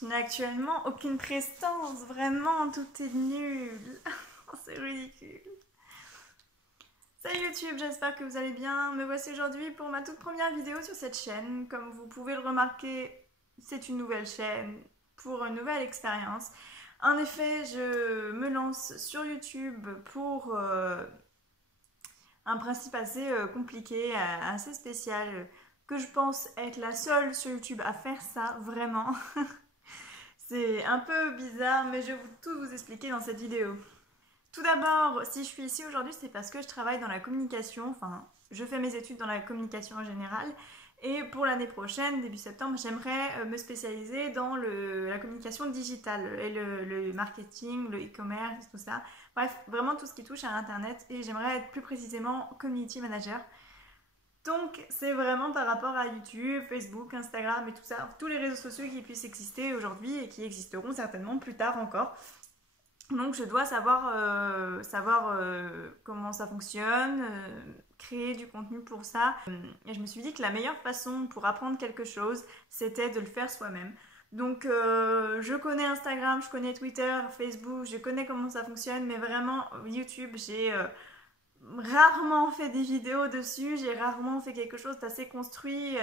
Je n'ai actuellement aucune prestance, vraiment, tout est nul. C'est ridicule. Salut YouTube, j'espère que vous allez bien. Me voici aujourd'hui pour ma toute première vidéo sur cette chaîne. Comme vous pouvez le remarquer, c'est une nouvelle chaîne pour une nouvelle expérience. En effet, je me lance sur YouTube pour un principe assez compliqué, assez spécial, que je pense être la seule sur YouTube à faire ça, vraiment. C'est un peu bizarre, mais je vais tout vous expliquer dans cette vidéo. Tout d'abord, si je suis ici aujourd'hui, c'est parce que je travaille dans la communication, enfin, je fais mes études dans la communication en général, et pour l'année prochaine, début septembre, j'aimerais me spécialiser dans la communication digitale, et le marketing, le e-commerce, tout ça. Bref, vraiment tout ce qui touche à Internet, et j'aimerais être plus précisément community manager. Donc c'est vraiment par rapport à YouTube, Facebook, Instagram et tout ça, tous les réseaux sociaux qui puissent exister aujourd'hui et qui existeront certainement plus tard encore. Donc je dois savoir comment ça fonctionne, créer du contenu pour ça. Et je me suis dit que la meilleure façon pour apprendre quelque chose, c'était de le faire soi-même. Donc je connais Instagram, je connais Twitter, Facebook, je connais comment ça fonctionne, mais vraiment YouTube, j'ai rarement fait des vidéos dessus, j'ai rarement fait quelque chose d'assez construit.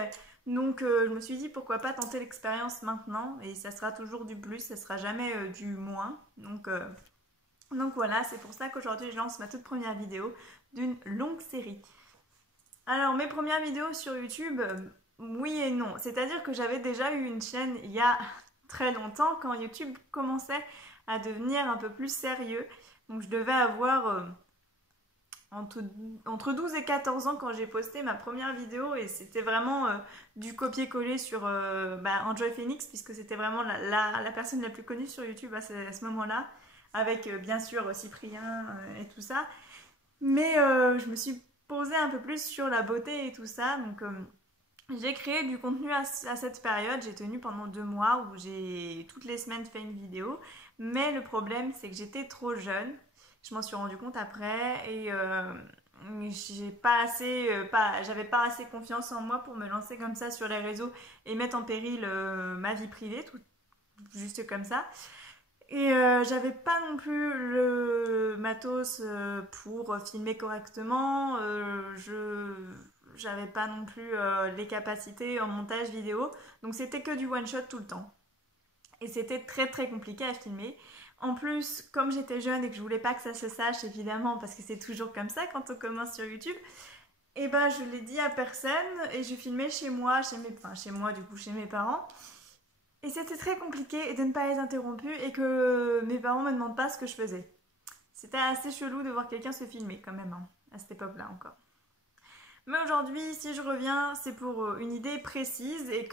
Donc je me suis dit pourquoi pas tenter l'expérience maintenant, et ça sera toujours du plus, ça sera jamais du moins. Donc voilà, c'est pour ça qu'aujourd'hui je lance ma toute première vidéo d'une longue série. Alors mes premières vidéos sur YouTube, oui et non. C'est-à-dire que j'avais déjà eu une chaîne il y a très longtemps quand YouTube commençait à devenir un peu plus sérieux. Donc je devais avoir entre 12 et 14 ans quand j'ai posté ma première vidéo, et c'était vraiment du copier-coller sur Enjoy Phoenix, puisque c'était vraiment la personne la plus connue sur YouTube à ce moment-là, avec bien sûr Cyprien et tout ça. Mais je me suis posée un peu plus sur la beauté et tout ça, donc j'ai créé du contenu à cette période. J'ai tenu pendant 2 mois où j'ai toutes les semaines fait une vidéo, mais le problème c'est que j'étais trop jeune. Je m'en suis rendu compte après, et j'avais pas assez confiance en moi pour me lancer comme ça sur les réseaux et mettre en péril ma vie privée, tout juste comme ça. Et j'avais pas non plus le matos pour filmer correctement. J'avais pas non plus les capacités en montage vidéo. Donc c'était que du one shot tout le temps. Et c'était très très compliqué à filmer. En plus, comme j'étais jeune et que je voulais pas que ça se sache, évidemment, parce que c'est toujours comme ça quand on commence sur YouTube, et ben je l'ai dit à personne, et je filmais chez moi, chez moi du coup, chez mes parents. Et c'était très compliqué de ne pas être interrompue et que mes parents me demandent pas ce que je faisais. C'était assez chelou de voir quelqu'un se filmer quand même, hein, à cette époque-là encore. Mais aujourd'hui, si je reviens, c'est pour une idée précise, et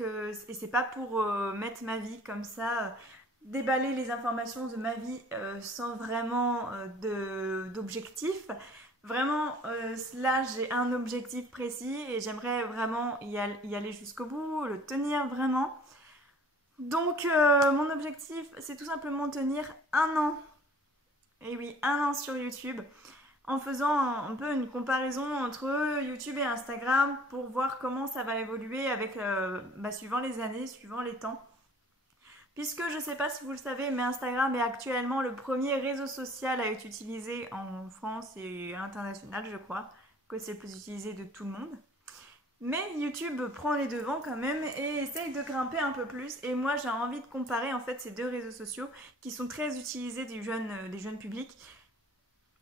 c'est pas pour mettre ma vie comme ça, déballer les informations de ma vie sans vraiment d'objectif. Vraiment, là j'ai un objectif précis et j'aimerais vraiment y aller jusqu'au bout, le tenir vraiment. Donc mon objectif, c'est tout simplement tenir 1 an. Et oui, 1 an sur YouTube, en faisant un peu une comparaison entre YouTube et Instagram pour voir comment ça va évoluer avec, suivant les années, suivant les temps. Puisque je ne sais pas si vous le savez, mais Instagram est actuellement le premier réseau social à être utilisé en France et à l'international, je crois, que c'est le plus utilisé de tout le monde. Mais YouTube prend les devants quand même et essaye de grimper un peu plus. Et moi, j'ai envie de comparer en fait ces deux réseaux sociaux qui sont très utilisés des jeunes publics.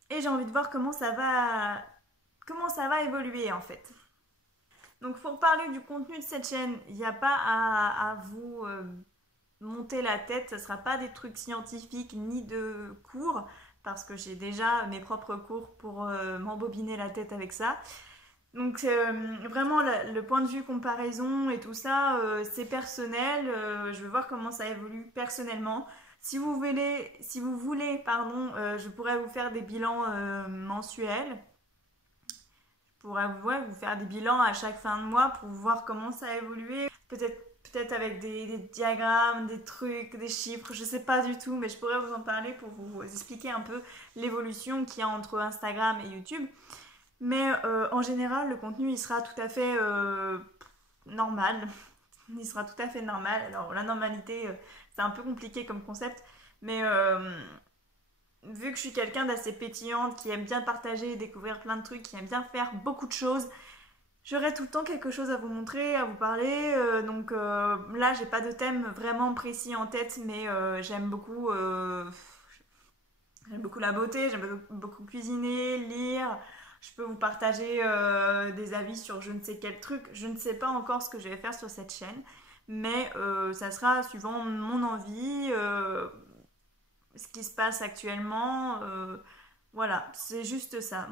Et j'ai envie de voir comment ça va évoluer en fait. Donc pour parler du contenu de cette chaîne, il n'y a pas à vous monter la tête. Ce ne sera pas des trucs scientifiques ni de cours, parce que j'ai déjà mes propres cours pour m'embobiner la tête avec ça. Donc vraiment le point de vue comparaison et tout ça, c'est personnel. Je vais voir comment ça évolue personnellement. Si vous voulez, je pourrais vous faire des bilans mensuels. Je pourrais vous faire des bilans à chaque fin de mois pour voir comment ça a évolué. Peut-être avec des diagrammes, des trucs, des chiffres, je sais pas du tout, mais je pourrais vous en parler pour vous expliquer un peu l'évolution qu'il y a entre Instagram et YouTube. Mais en général, le contenu il sera tout à fait normal. il sera tout à fait normal. Alors la normalité, c'est un peu compliqué comme concept, mais vu que je suis quelqu'un d'assez pétillante, qui aime bien partager et découvrir plein de trucs, qui aime bien faire beaucoup de choses, j'aurai tout le temps quelque chose à vous montrer, à vous parler. Donc là, j'ai pas de thème vraiment précis en tête, mais j'aime beaucoup la beauté, j'aime beaucoup cuisiner, lire. Je peux vous partager des avis sur je ne sais quel truc. Je ne sais pas encore ce que je vais faire sur cette chaîne, mais ça sera suivant mon envie, ce qui se passe actuellement. Voilà, c'est juste ça.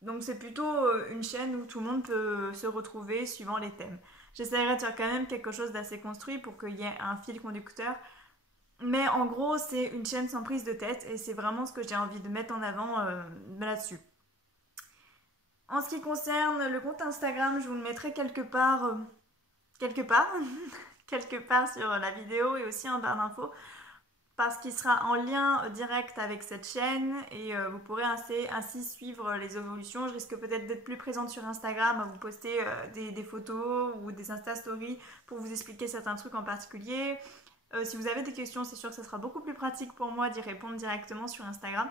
Donc c'est plutôt une chaîne où tout le monde peut se retrouver suivant les thèmes. J'essaierai de faire quand même quelque chose d'assez construit pour qu'il y ait un fil conducteur. Mais en gros, c'est une chaîne sans prise de tête et c'est vraiment ce que j'ai envie de mettre en avant là-dessus. En ce qui concerne le compte Instagram, je vous le mettrai quelque part, quelque part, quelque part sur la vidéo et aussi en barre d'infos parce qu'il sera en lien direct avec cette chaîne et vous pourrez ainsi suivre les évolutions. Je risque peut-être d'être plus présente sur Instagram, à vous poster des photos ou des Insta Stories pour vous expliquer certains trucs en particulier. Si vous avez des questions, c'est sûr que ce sera beaucoup plus pratique pour moi d'y répondre directement sur Instagram.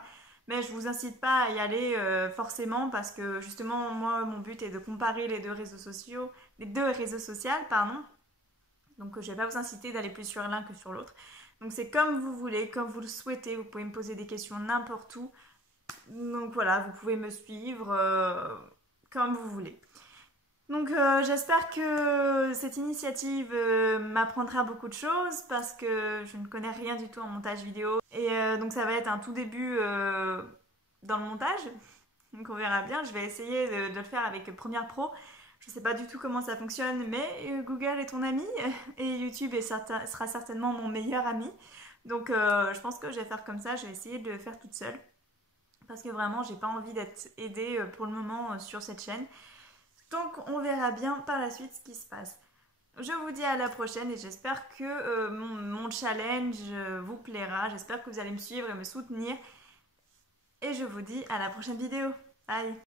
Mais je vous incite pas à y aller forcément parce que justement, moi, mon but est de comparer les deux réseaux sociaux, pardon. Donc, je vais pas vous inciter d'aller plus sur l'un que sur l'autre. Donc, c'est comme vous voulez, comme vous le souhaitez. Vous pouvez me poser des questions n'importe où. Donc, voilà, vous pouvez me suivre comme vous voulez. Donc j'espère que cette initiative m'apprendra beaucoup de choses parce que je ne connais rien du tout en montage vidéo. Et donc ça va être un tout début dans le montage. Donc on verra bien. Je vais essayer de le faire avec Premiere Pro. Je ne sais pas du tout comment ça fonctionne, mais Google est ton ami et YouTube sera certainement mon meilleur ami. Donc je pense que je vais faire comme ça. Je vais essayer de le faire toute seule parce que vraiment j'ai pas envie d'être aidée pour le moment sur cette chaîne. Donc on verra bien par la suite ce qui se passe. Je vous dis à la prochaine et j'espère que mon challenge vous plaira. J'espère que vous allez me suivre et me soutenir. Et je vous dis à la prochaine vidéo. Bye!